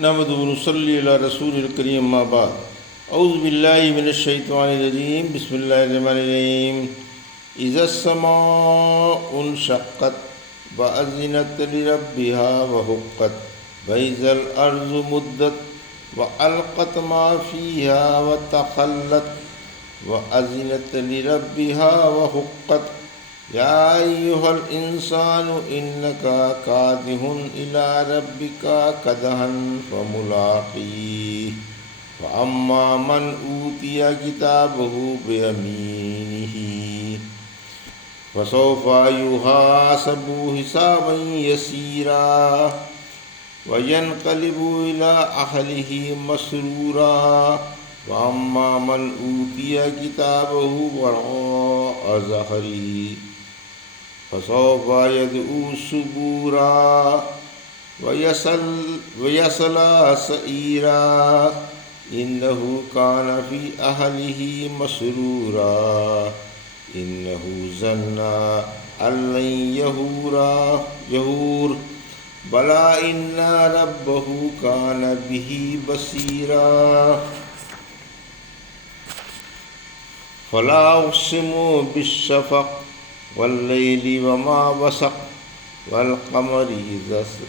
نحمد ونصلی علی رسول الکریم اما بعد اعوذ باللہ من الشیطان الرجیم بسم اللہ الرحمن الرحیم اذا السماء انشقت وأذنت لربها وحقت وإذا الأرض مدت وألقت ما فيها وتخلت وأذنت لربها وحقت يا أيها الإنسان إنك كادح إلى ربك كدحا فملاقيه فأما من أوتي كتابه بيمينه فسوف يحاسب حسابا يسيرا وينقلب إلى أهله مسرورا وأما من أوتي كتابه وراء ظهره فسوف يدعو ثبورا ويصلى سعيرا إنه كان في أهله مسرورا إنه ظن أن لن يحور بلى إن ربه كان به بصيرا فلا أقسم بالشفق والليل وما وسق والقمر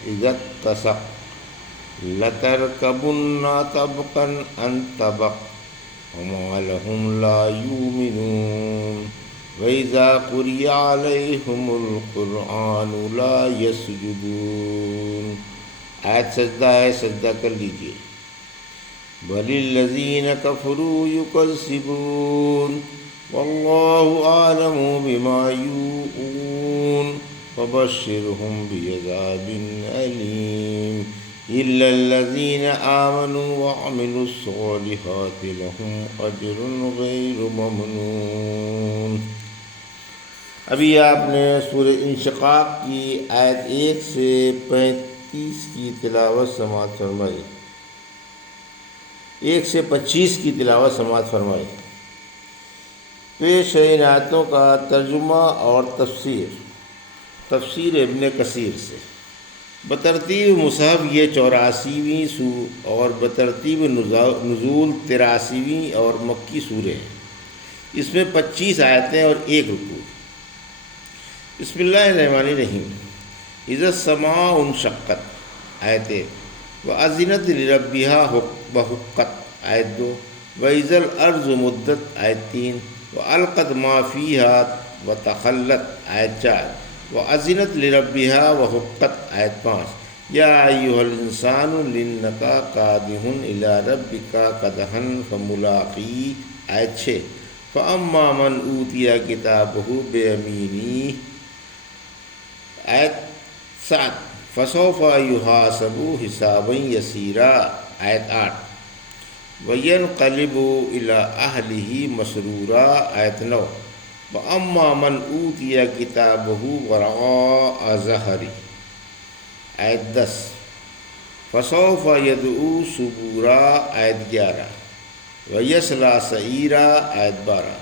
إذا اتسق لتركبن طبقا عن طبق وما لهم لا يؤمنون وإذا قرئ عليهم القرآن لا يسجدون آیت سجدہ ہے، سجدہ کر لیجیے. بل الذین کفروا یکذبون واللہ اعلم بما یوعون فبشرهم بعذاب علیم الا الذین آمنوا وعملوا الصالحات لهم اجر غیر ممنون. ابھی آپ نے سورہ انشقاق کی آیت 1 سے 35 کی تلاوت سماعت فرمائی، 1 سے 25 کی تلاوت سماعت فرمائی. پیش ہے ان آیتوں کا ترجمہ اور تفسیر ابن کثیر سے. بترتیب مصحف یہ 84ویں اور بترتیب نزول 83ویں اور مکی سورہ ہیں. اس میں 25 آیتیں اور 1 رکوع. بسم اللہ الرحمن الرحیم. اذا السماء انشقت آیت 1، وأذنت لربها وحقت آیت 2، وإذا الأرض مدت آیت 3، وألقت ما فيها وتخلت آیت 4، وأذنت لربها وحقت آیت 5، یا أيها الإنسان إنك كادح إلى ربك كدحا فملاقيه آیت 6، فأما من أوتي كتابه بيمينه آیت 7، فسوف يحاسب حسابا يسيرا آیت 8، وينقلب إلى أهله مسرورا آیت 9، وأما من أوتي كتابه وراء ظهره آیت 10، فسوف يدعو ثبورا آیت 11، ويصلى سعيرا آیت 12،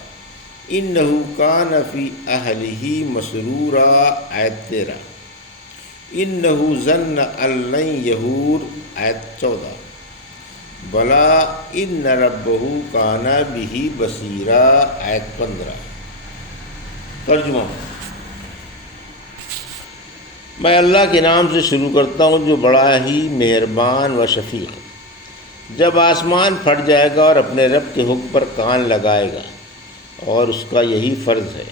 إنه كان في أهله مسرورا آیت 13، إنه ظن أن لن يحور آیت 14، بلا إن ربه كان به بصيرا آیت 15۔ ترجمہ: میں اللہ کے نام سے شروع کرتا ہوں جو بڑا ہی مہربان و شفیق ہے۔ جب آسمان پھٹ جائے گا اور اپنے رب کے حکم پر کان لگائے گا اور اس کا یہی فرض ہے،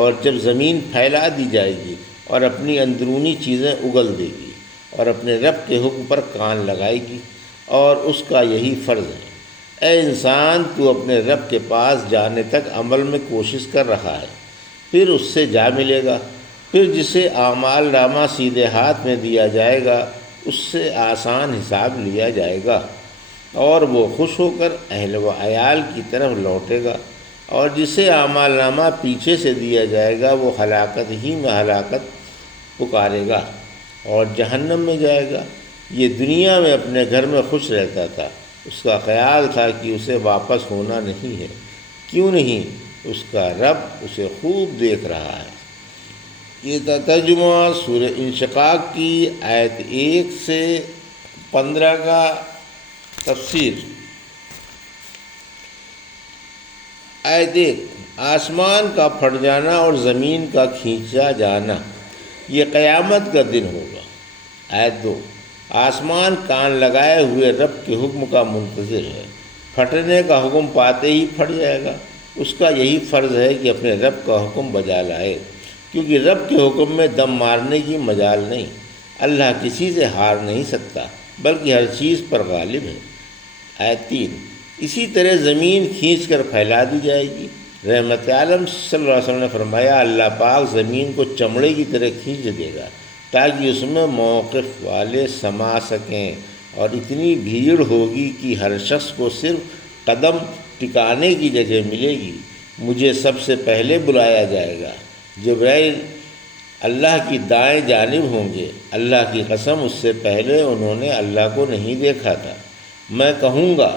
اور جب زمین پھیلا دی جائے گی اور اپنی اندرونی چیزیں اگل دے گی اور اپنے رب کے حکم پر کان لگائے گی اور اس کا یہی فرض ہے۔ اے انسان، تو اپنے رب کے پاس جانے تک عمل میں کوشش کر رہا ہے، پھر اس سے جا ملے گا۔ پھر جسے اعمال نامہ سیدھے ہاتھ میں دیا جائے گا اس سے آسان حساب لیا جائے گا اور وہ خوش ہو کر اہل و عیال کی طرف لوٹے گا، اور جسے اعمال نامہ پیچھے سے دیا جائے گا وہ ہلاکت ہی میں ہلاکت پکارے گا اور جہنم میں جائے گا۔ یہ دنیا میں اپنے گھر میں خوش رہتا تھا، اس کا خیال تھا کہ اسے واپس ہونا نہیں ہے، کیوں نہیں؟ اس کا رب اسے خوب دیکھ رہا ہے۔ یہ ترجمہ سورہ انشقاق کی آیت 1 سے 15 کا تفسیر۔ آیت 1، آسمان کا پھٹ جانا اور زمین کا کھینچا جانا یہ قیامت کا دن ہوگا۔ آیت 2، آسمان کان لگائے ہوئے رب کے حکم کا منتظر ہے، پھٹنے کا حکم پاتے ہی پھٹ جائے گا۔ اس کا یہی فرض ہے کہ اپنے رب کا حکم بجا لائے، کیونکہ رب کے حکم میں دم مارنے کی مجال نہیں۔ اللہ کسی سے ہار نہیں سکتا بلکہ ہر چیز پر غالب ہے۔ آیت 3، اسی طرح زمین کھینچ کر پھیلا دی جائے گی۔ رحمت عالم صلی اللہ علیہ وسلم نے فرمایا، اللہ پاک زمین کو چمڑے کی طرح کھینچ دے گا تاکہ اس میں موقف والے سما سکیں، اور اتنی بھیڑ ہوگی کہ ہر شخص کو صرف قدم ٹکانے کی جگہ ملے گی۔ مجھے سب سے پہلے بلایا جائے گا۔ جبرائیل اللہ کی دائیں جانب ہوں گے۔ اللہ کی قسم اس سے پہلے انہوں نے اللہ کو نہیں دیکھا تھا۔ میں کہوں گا،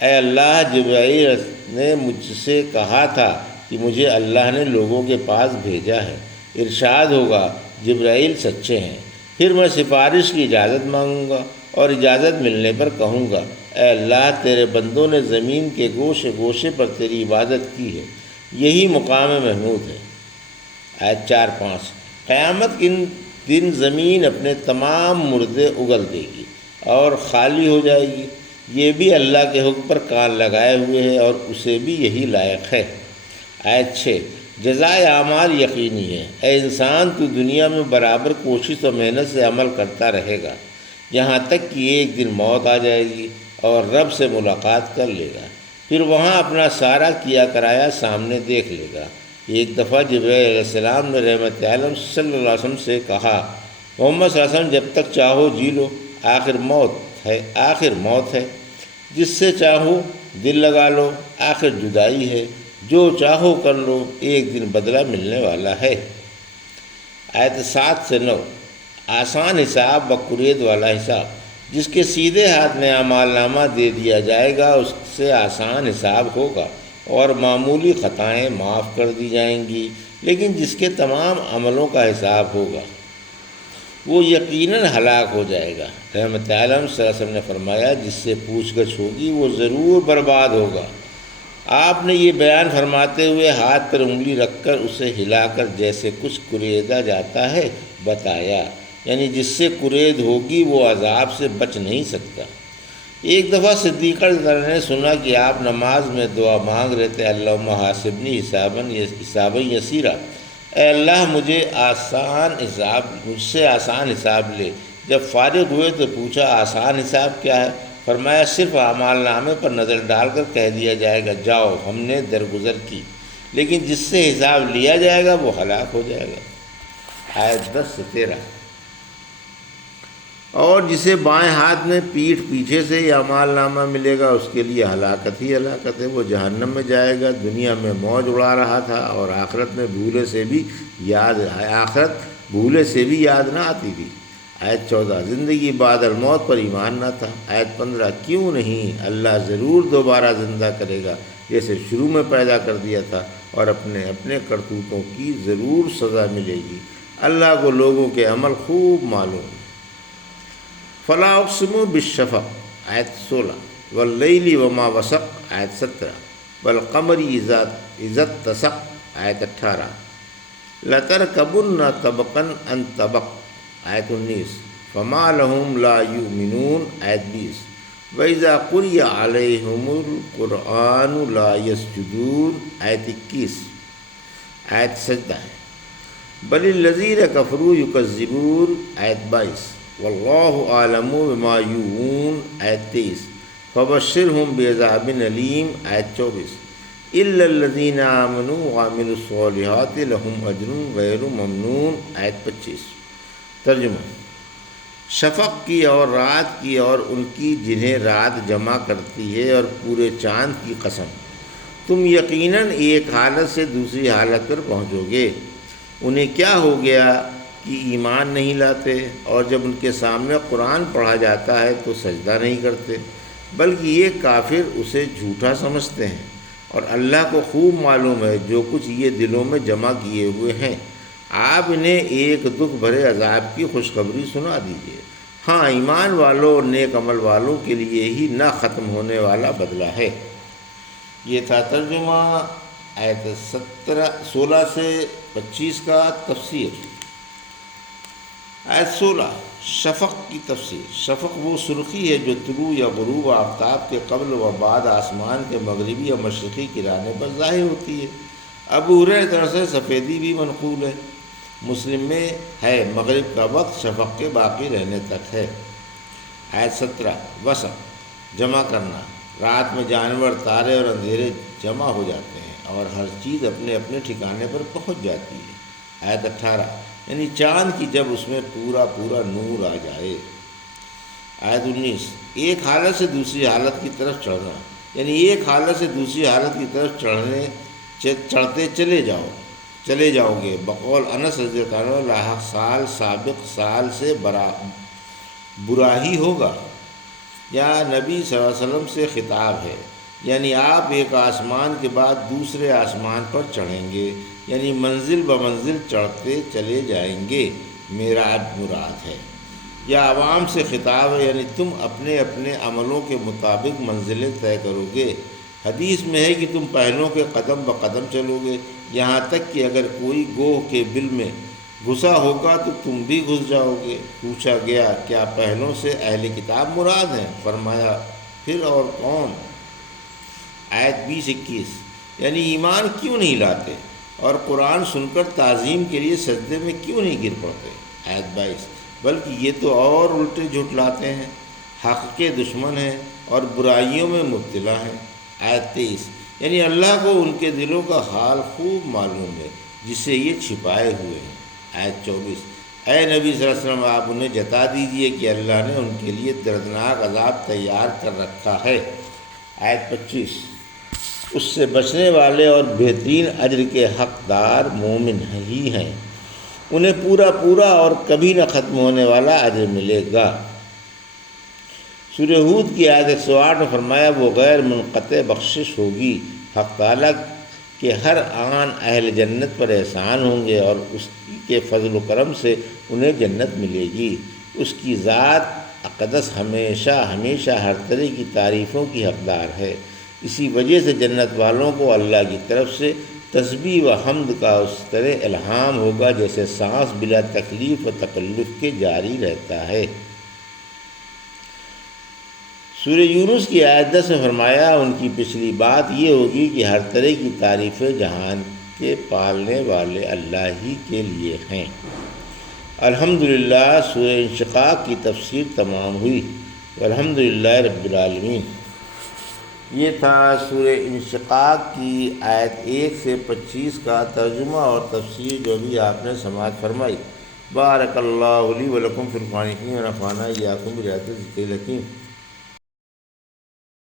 اے اللہ، جبرائیل نے مجھ سے کہا تھا کہ مجھے اللہ نے لوگوں کے پاس بھیجا ہے۔ ارشاد ہوگا، جبرائیل سچے ہیں۔ پھر میں سفارش کی اجازت مانگوں گا اور اجازت ملنے پر کہوں گا، اے اللہ، تیرے بندوں نے زمین کے گوشے گوشے پر تیری عبادت کی ہے، یہی مقام محمود ہے۔ آیت 4-5، قیامت کے دن زمین اپنے تمام مردے اگل دے گی اور خالی ہو جائے گی۔ یہ بھی اللہ کے حکم پر کان لگائے ہوئے ہے اور اسے بھی یہی لائق ہے۔ آیت 6، جزائے اعمال یقینی ہے۔ اے انسان، تو دنیا میں برابر کوشش و محنت سے عمل کرتا رہے گا، یہاں تک کہ ایک دن موت آ جائے گی اور رب سے ملاقات کر لے گا۔ پھر وہاں اپنا سارا کیا کرایا سامنے دیکھ لے گا۔ ایک دفعہ جبرائیل علیہ السلام نے رحمت عالم صلی اللہ علیہ وسلم سے کہا، محمد صلی اللہ علیہ وسلم، جب تک چاہو جی لو، آخر موت ہے۔ جس سے چاہو دل لگا لو، آخر جدائی ہے۔ جو چاہو کر لو، ایک دن بدلہ ملنے والا ہے۔ آیت 7 سے 9، آسان حساب و کرید والا حساب۔ جس کے سیدھے ہاتھ میں اعمال نامہ دے دیا جائے گا اس سے آسان حساب ہوگا اور معمولی خطائیں معاف کر دی جائیں گی، لیکن جس کے تمام عملوں کا حساب ہوگا وہ یقیناً ہلاک ہو جائے گا۔ رحمت عالم صلی اللہ علیہ وسلم نے فرمایا، جس سے پوچھ گچھ ہوگی وہ ضرور برباد ہوگا۔ آپ نے یہ بیان فرماتے ہوئے ہاتھ پر انگلی رکھ کر اسے ہلا کر جیسے کچھ کریدا جاتا ہے بتایا، یعنی جس سے کرید ہوگی وہ عذاب سے بچ نہیں سکتا۔ ایک دفعہ صدیقہ رضی اللہ عنہ نے سنا کہ آپ نماز میں دعا مانگ رہے تھے، اللہم حاسبنی حسابا یسیرا، اے اللہ مجھ سے آسان حساب لے۔ جب فارغ ہوئے تو پوچھا، آسان حساب کیا ہے؟ فرمایا، صرف اعمال نامے پر نظر ڈال کر کہہ دیا جائے گا، جاؤ ہم نے درگزر کی، لیکن جس سے حساب لیا جائے گا وہ ہلاک ہو جائے گا۔ آیت 10 سے 13، اور جسے بائیں ہاتھ میں پیٹھ پیچھے سے ہی اعمال نامہ ملے گا اس کے لیے ہلاکت ہی ہلاکت ہے، وہ جہنم میں جائے گا۔ دنیا میں موج اڑا رہا تھا اور آخرت بھولے سے بھی یاد نہ آتی تھی۔ آیت 14، زندگی بعد الموت پر ایمان نہ تھا۔ آیت 15، کیوں نہیں، اللہ ضرور دوبارہ زندہ کرے گا جیسے شروع میں پیدا کر دیا تھا، اور اپنے اپنے کرتوتوں کی ضرور سزا ملے گی۔ اللہ کو لوگوں کے عمل خوب معلوم۔ فلا اقسم بالشفق، آیت 16، واللیل وما وسق، آیت 17، والقمر اذا اتسق، آیت 18، لترکبن طبقا عن طبق، آیت 19، فما لهم لا یؤمنون، آیت 20، وَإِذَا قُرِئَ عَلَيْهِمُ الْقُرْآنُ لَا يَسْجُدُونَ، آیت 21، آیت سجدہ ہے، بل الذین کفروا یکذبون، آیت 22، واللہ اعلم بما یوعون، آیت 23، فبشرہم بعذاب علیم، آیت 24، الا الذین آمنوا وعملوا الصالحات لہم اجر غیر ممنون، آیت 25۔ ترجمہ، شفق کی اور رات کی اور ان کی جنہیں رات جمع کرتی ہے اور پورے چاند کی قسم، تم یقیناً ایک حالت سے دوسری حالت پر پہنچو گے۔ انہیں کیا ہو گیا کہ ایمان نہیں لاتے، اور جب ان کے سامنے قرآن پڑھا جاتا ہے تو سجدہ نہیں کرتے، بلکہ یہ کافر اسے جھوٹا سمجھتے ہیں، اور اللہ کو خوب معلوم ہے جو کچھ یہ دلوں میں جمع کیے ہوئے ہیں۔ آپ انہیں ایک دکھ بھرے عذاب کی خوشخبری سنا دیجیے۔ ہاں ایمان والوں اور نیک عمل والوں کے لیے ہی نہ ختم ہونے والا بدلہ ہے۔ یہ تھا ترجمہ آیت 16 سے 25 کا۔ تفسیر آیت 16 شفق کی تفسیر۔ شفق وہ سرخی ہے جو طلوع یا غروب آفتاب کے قبل و بعد آسمان کے مغربی یا مشرقی کرانے پر ظاہر ہوتی ہے۔ ابو ہریرہ کی طرف سے سفیدی بھی منقول ہے۔ مسلم میں ہے مغرب کا وقت شفق کے باقی رہنے تک ہے۔ آیت 17 وسق جمع کرنا۔ رات میں جانور، تارے اور اندھیرے جمع ہو جاتے ہیں اور ہر چیز اپنے اپنے ٹھکانے پر پہنچ جاتی ہے۔ آیت 18 یعنی چاند کی جب اس میں پورا پورا نور آ جائے۔ آیت 19 ایک حالت سے دوسری حالت کی طرف چڑھنا، یعنی ایک حالت سے دوسری حالت کی طرف چڑھتے چلے جاؤ گے۔ بقول انس رضی اللہ عنہ لاحق سال سابق سال سے برا ہی ہوگا۔ یا نبی صلی اللہ علیہ وسلم سے خطاب ہے، یعنی آپ ایک آسمان کے بعد دوسرے آسمان پر چڑھیں گے، یعنی منزل بمنزل چڑھتے چلے جائیں گے۔ معراج مراد ہے۔ یا عوام سے خطاب ہے، یعنی تم اپنے اپنے عملوں کے مطابق منزلیں طے کرو گے۔ حدیث میں ہے کہ تم پہلوں کے قدم بقدم چلو گے، یہاں تک کہ اگر کوئی گوہ کے بل میں گھسا ہوگا تو تم بھی گھس جاؤ گے۔ پوچھا گیا کیا پہلوں سے اہل کتاب مراد ہیں؟ فرمایا پھر اور کون؟ آیت 20-21 یعنی ایمان کیوں نہیں لاتے اور قرآن سن کر تعظیم کے لیے سجدے میں کیوں نہیں گر پڑتے؟ آیت 22 بلکہ یہ تو اور الٹے جھٹلاتے ہیں، حق کے دشمن ہیں اور برائیوں میں مبتلا ہیں۔ آیت 23 یعنی اللہ کو ان کے دلوں کا حال خوب معلوم ہے جسے یہ چھپائے ہوئے ہیں۔ آیت 24 اے نبی صلی اللہ علیہ وسلم آپ انہیں جتا دیجئے کہ اللہ نے ان کے لیے دردناک عذاب تیار کر رکھا ہے۔ آیت 25 اس سے بچنے والے اور بہترین اجر کے حقدار مومن ہی ہیں، انہیں پورا پورا اور کبھی نہ ختم ہونے والا اجر ملے گا۔ سورہ ہود کی آیت 108 میں فرمایا وہ غیر منقطع بخشش ہوگی، حق تعالیٰ کہ ہر آن اہل جنت پر احسان ہوں گے اور اس کے فضل و کرم سے انہیں جنت ملے گی۔ اس کی ذات اقدس ہمیشہ ہمیشہ ہر طرح کی تعریفوں کی حقدار ہے، اسی وجہ سے جنت والوں کو اللہ کی طرف سے تسبیح و حمد کا اس طرح الہام ہوگا جیسے سانس بلا تکلیف و تکلف کے جاری رہتا ہے۔ سورہ یونس کی آیت 10 میں فرمایا ان کی پچھلی بات یہ ہوگی کہ ہر طرح کی تعریفیں جہان کے پالنے والے اللہ ہی کے لیے ہیں۔ الحمدللہ سورہ انشقاق کی تفسیر تمام ہوئی۔ الحمدللہ رب العالمین۔ یہ تھا سورہ انشقاق کی آیت 1 سے 25 کا ترجمہ اور تفسیر جو بھی آپ نے سماعت فرمائی۔ بارک اللہ لی و لکم فی القرآن الحکیم و نفعنی ایاکم بآیات الذکر الحکیم۔